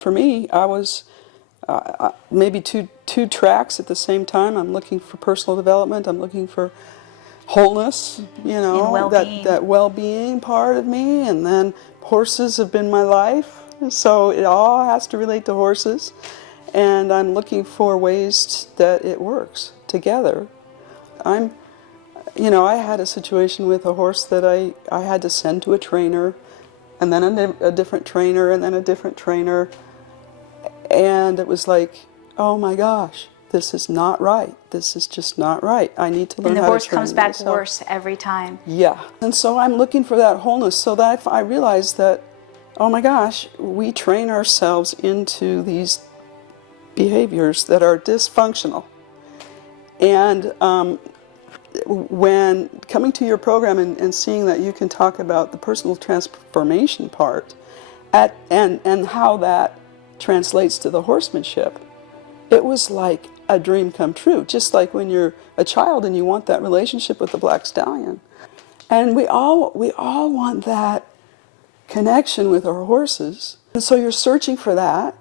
For me, I was maybe two tracks at the same time. I'm looking for personal development. I'm looking for wholeness, you know, and well-being. that well-being part of me. And then horses have been my life, so it all has to relate to horses. And I'm looking for ways that it works together. I had a situation with a horse that I had to send to a trainer, and then a different trainer, and then a different trainer. And it was like, oh my gosh, this is not right. This is just not right. I need to learn how to train myself. And the horse comes back worse every time. Yeah. And so I'm looking for that wholeness, so that I realized that, oh my gosh, we train ourselves into these behaviors that are dysfunctional. And when coming to your program and seeing that you can talk about the personal transformation part and how that translates to the horsemanship, it was like a dream come true, just like when you're a child and you want that relationship with the black stallion. And we all want that connection with our horses. And so you're searching for that,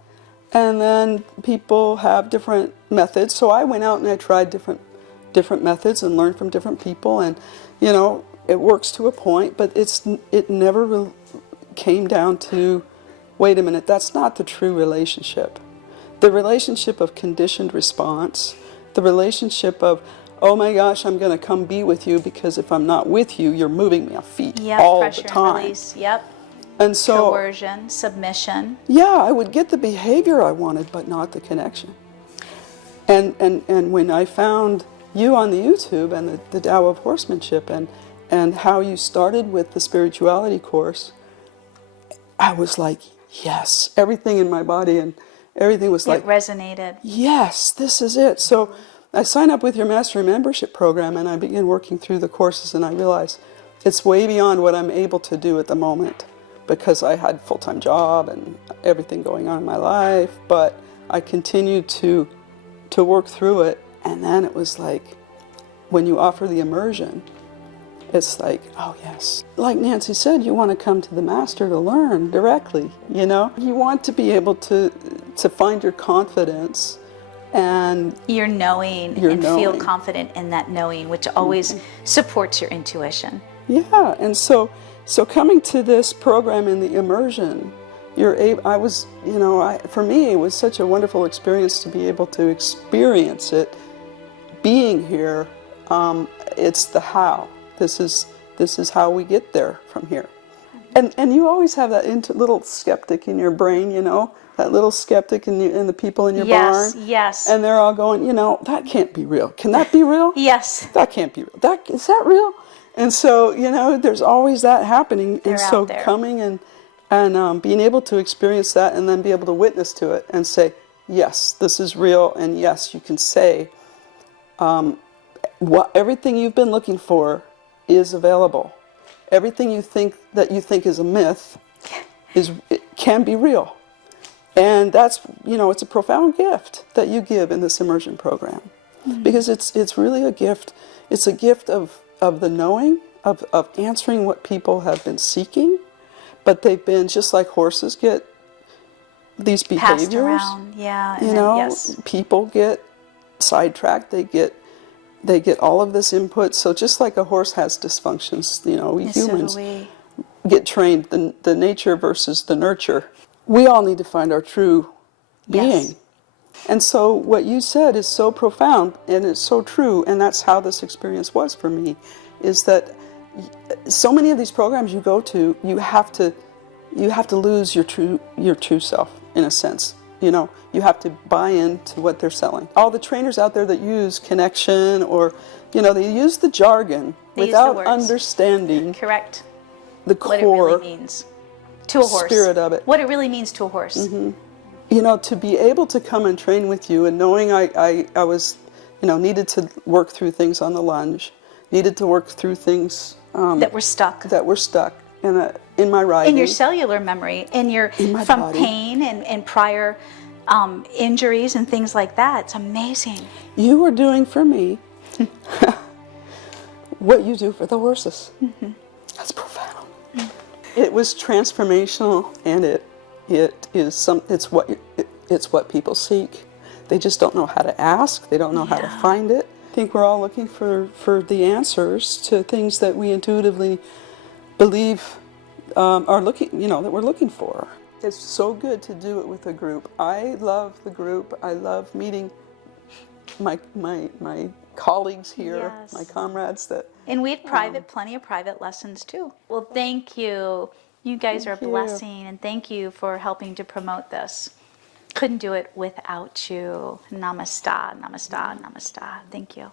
and then people have different methods. So I went out and I tried different methods and learned from different people, and you know, it works to a point, but it never came down to, wait a minute, that's not the true relationship. The relationship of conditioned response, the relationship of, oh my gosh, I'm going to come be with you because if I'm not with you, you're moving me off feet all the time. Pressure and release, And so, coercion, submission. Yeah, I would get the behavior I wanted, but not the connection. And when I found you on the YouTube and the Tao of Horsemanship and how you started with the spirituality course, I was like, yes, everything in my body and everything was like, it resonated. Yes, this is it. So I signed up with your Mastery Membership Program and I began working through the courses, and I realized it's way beyond what I'm able to do at the moment because I had a full-time job and everything going on in my life, but I continued to work through it. And then it was like, when you offer the immersion, it's like, oh yes. Like Nancy said, you want to come to the master to learn directly, you know? You want to be able to find your confidence and your knowing feel confident in that knowing, which always supports your intuition. Yeah, and so coming to this program in the immersion, for me, it was such a wonderful experience to be able to experience it, being here. It's the how. This is how we get there from here. And you always have that little skeptic in your brain, you know, that little skeptic in the people in your barn. Yes. And they're all going, you know, that can't be real. Can that be real? Yes. That can't be real. Is that real? And so, you know, there's always that happening. They're and so out there. Coming and being able to experience that and then be able to witness to it and say, yes, this is real, and yes, you can say everything you've been looking for is available. Everything you think is a myth can be real. And that's, you know, it's a profound gift that you give in this immersion program. Because it's really a gift. It's a gift of the knowing, of answering what people have been seeking, but they've been, just like horses get these behaviors. Passed around, yeah. You know, people get sidetracked, they get all of this input. So just like a horse has dysfunctions, you know, we humans get trained, the nature versus the nurture. We all need to find our true being. And so what you said is so profound, and it's so true, and that's how this experience was for me, is that so many of these programs you go to, you have to lose your true self, in a sense. You know, you have to buy into what they're selling. All the trainers out there that use connection, or, you know, they use the jargon without understanding correct the core what it really means to a horse. Spirit of it. What it really means to a horse. You know, to be able to come and train with you, and knowing I was, you know, needed to work through things on the lunge, needed to work through things that were stuck in my riding, in your cellular memory, from body. Pain and prior injuries and things like that. It's amazing. You were doing for me what you do for the horses. That's profound. It was transformational, and It's what people seek. They just don't know how to ask. They don't know how to find it. I think we're all looking for the answers to things that we intuitively believe are looking, that we're looking for. It's so good to do it with a group. I love the group. I love meeting my colleagues here, my comrades that. And we had plenty of private lessons too. Well, thank you. You guys are a blessing, and thank you for helping to promote this. Couldn't do it without you. Namaste, namaste, namaste. Thank you.